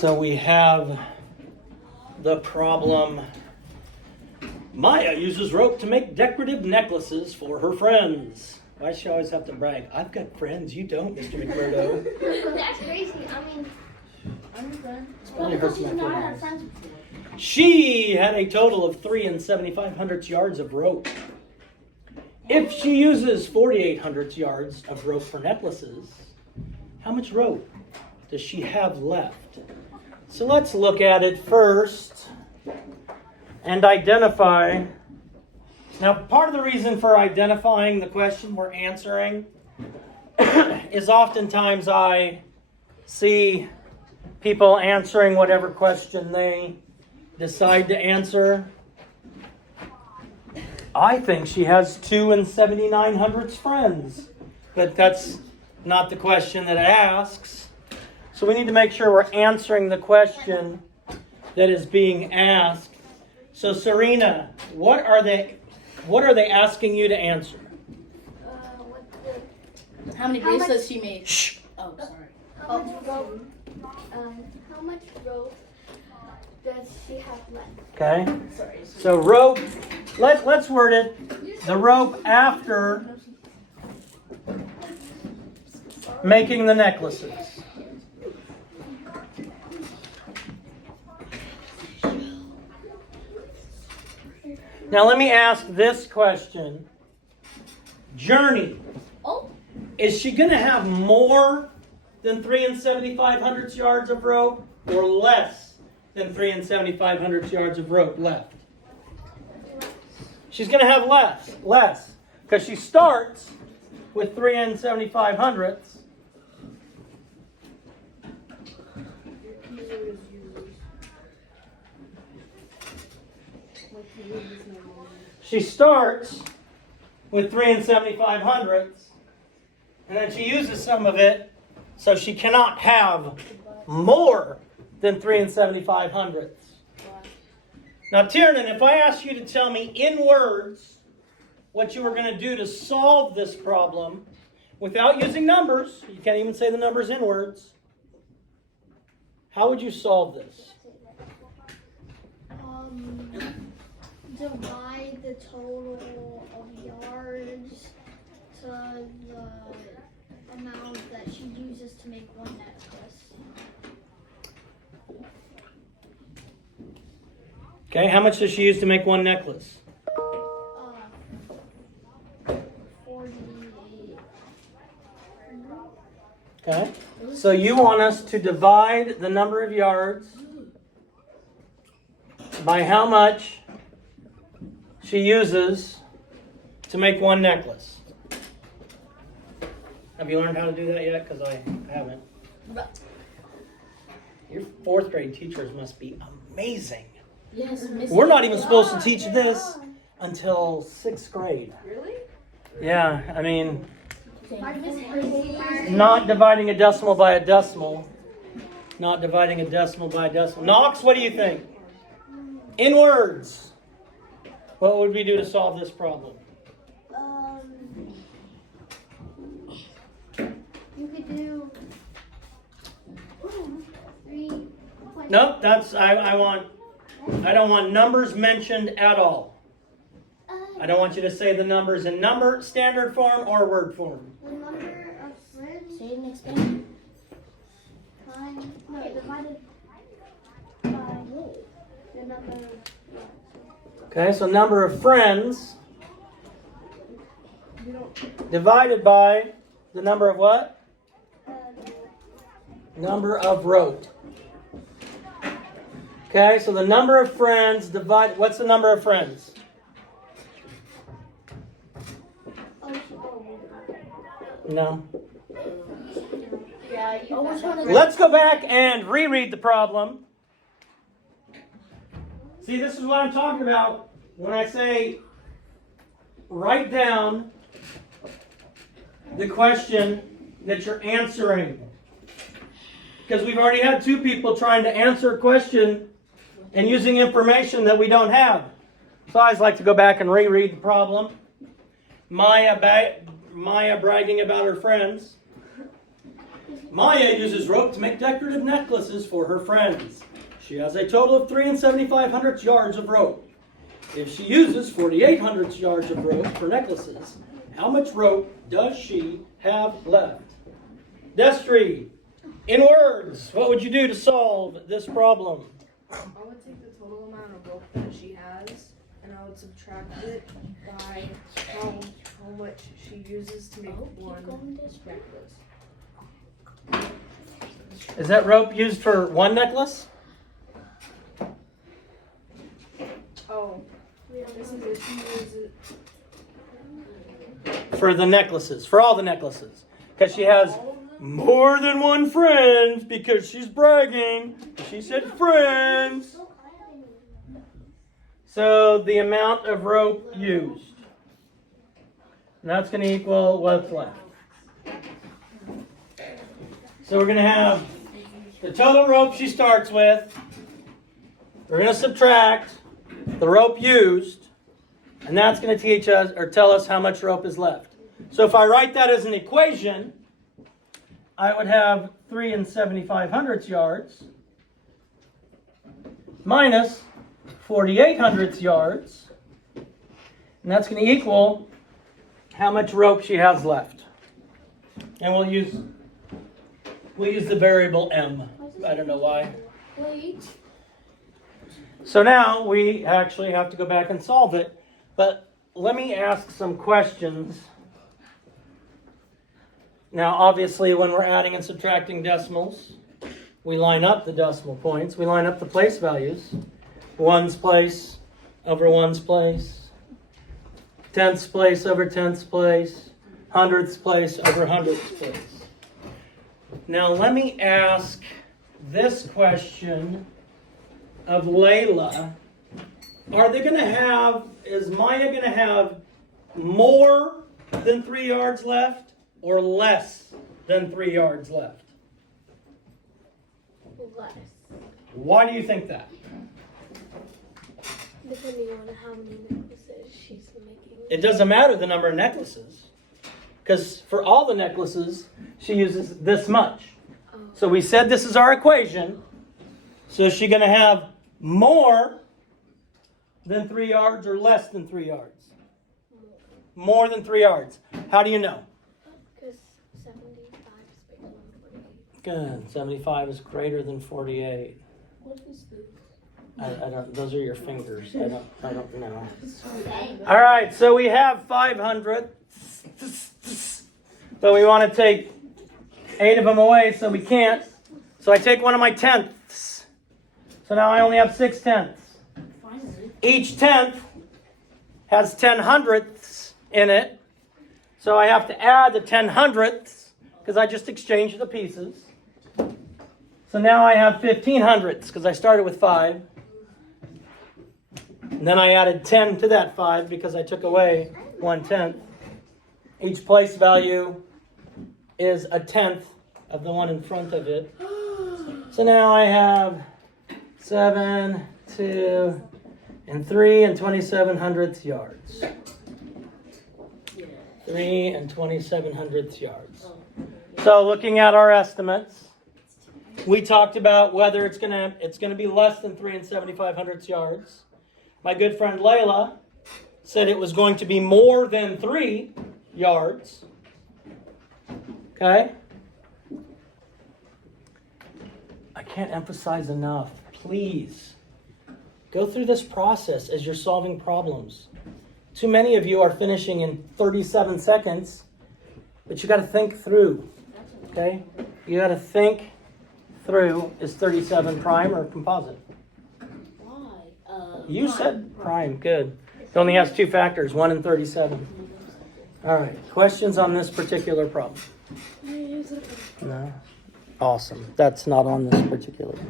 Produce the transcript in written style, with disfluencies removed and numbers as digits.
So we have the problem. Maya uses rope to make decorative necklaces for her friends. Why does she always have to brag? I've got friends, you don't, Mr. McMurdo. That's crazy. I mean, I'm a friend. Probably hurts my feelings. She had a total of 3 7/500 yards of rope. If she uses 4,800 yards of rope for necklaces, how much rope does she have left? So let's look at it first and identify. Now, part of the reason for identifying the question we're answering is oftentimes I see people answering whatever question they decide to answer. I think she has 2 7/900 friends, but that's not the question that it asks. So we need to make sure we're answering the question that is being asked. So Serena, what are they asking you to answer? How many bracelets she made? Shh. Oh, sorry. How much rope does she have left? Okay. So rope. Let's word it. The rope after making the necklaces. Now let me ask this question. Journey. Oh. Is she going to have more than 3 7/500 yards of rope or less than 3 7/500 yards of rope left? She's going to have less, because she starts with 3 7/500. She starts with 3 7/500, and then she uses some of it, so she cannot have more than 3 7/500. Now, Tiernan, if I asked you to tell me in words what you were going to do to solve this problem without using numbers, you can't even say the numbers in words, how would you solve this? Divide the total of yards to the amount that she uses to make one necklace. Okay, how much does she use to make one necklace? 48. Okay, so you want us to divide the number of yards by how much she uses to make one necklace. Have you learned how to do that yet? Because I haven't. Your 4th grade teachers must be amazing. Yes, Miss. We're not even supposed to teach this until 6th grade. Really? Yeah, I mean, not dividing a decimal by a decimal. Not dividing a decimal by a decimal. Knox, what do you think? In words, what would we do to solve this problem? You could do 3. Nope, that's I don't want numbers mentioned at all. I don't want you to say the numbers in number, standard form, or word form. The number of friends Say it and explain. divided by the number of Okay, so number of friends divided by the number of what? Number of rope. Okay, so the number of friends divided. What's the number of friends? No. Yeah, Let's go back and reread the problem. See, this is what I'm talking about when I say write down the question that you're answering. Because we've already had 2 people trying to answer a question and using information that we don't have. So I always like to go back and reread the problem. Maya bragging about her friends. Maya uses rope to make decorative necklaces for her friends. She has a total of 3 7/500 yards of rope. If she uses 4,800 yards of rope for necklaces, how much rope does she have left? Destry, in words, what would you do to solve this problem? I would take the total amount of rope that she has, and I would subtract it by how much she uses to make one necklace. Is that rope used for one necklace? Oh, this is if she uses. For the necklaces, for all the necklaces. Because she has more than one friend, because she's bragging. She said friends. So the amount of rope used. And that's going to equal what's left. So we're going to have the total rope she starts with. We're going to subtract the rope used. And that's going to teach us or tell us how much rope is left. So if I write that as an equation, I would have 3 7/500 yards minus 4,800 yards. And that's going to equal how much rope she has left. And we'll use the variable m. I don't know why. Wait. So now we actually have to go back and solve it. But let me ask some questions. Now, obviously, when we're adding and subtracting decimals, we line up the decimal points. We line up the place values. Ones place over ones place. Tenths place over tenths place. Hundredths place over hundredths place. Now, let me ask this question of Layla. Is Maya going to have more than 3 yards left or less than 3 yards left? Less. Why do you think that? Depending on how many necklaces she's making. It doesn't matter the number of necklaces. Because for all the necklaces, she uses this much. So we said this is our equation. So is she going to have more than 3 yards or less than 3 yards? More than 3 yards. How do you know? Because 75 is bigger than 48. Good. 75 is greater than 48. What is this? I don't. Those are your fingers. I don't know. All right. So we have 500, but we want to take 8 of them away, so we can't. So I take one of my tenths. So now I only have 6 tenths. Finally. Each tenth has 10 hundredths in it. So I have to add the 10 hundredths because I just exchanged the pieces. So now I have 15 hundredths because I started with 5. And then I added 10 to that 5 because I took away 1/10. Each place value is a tenth of the one in front of it. So now I have 7, 2, and 3 27 yards. 3 27 yards. So looking at our estimates, we talked about whether it's gonna be less than 3 7/5 yards. My good friend Layla said it was going to be more than 3 yards. Okay? I can't emphasize enough. Please go through this process as you're solving problems. Too many of you are finishing in 37 seconds, but you got to think through. Okay? You got to think through. Is 37 prime or composite? Why? You said prime. Good. It only has 2 factors, 1 and 37. All right. Questions on this particular problem? No? Awesome. That's not on this particular problem.